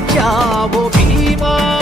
क्या है क्या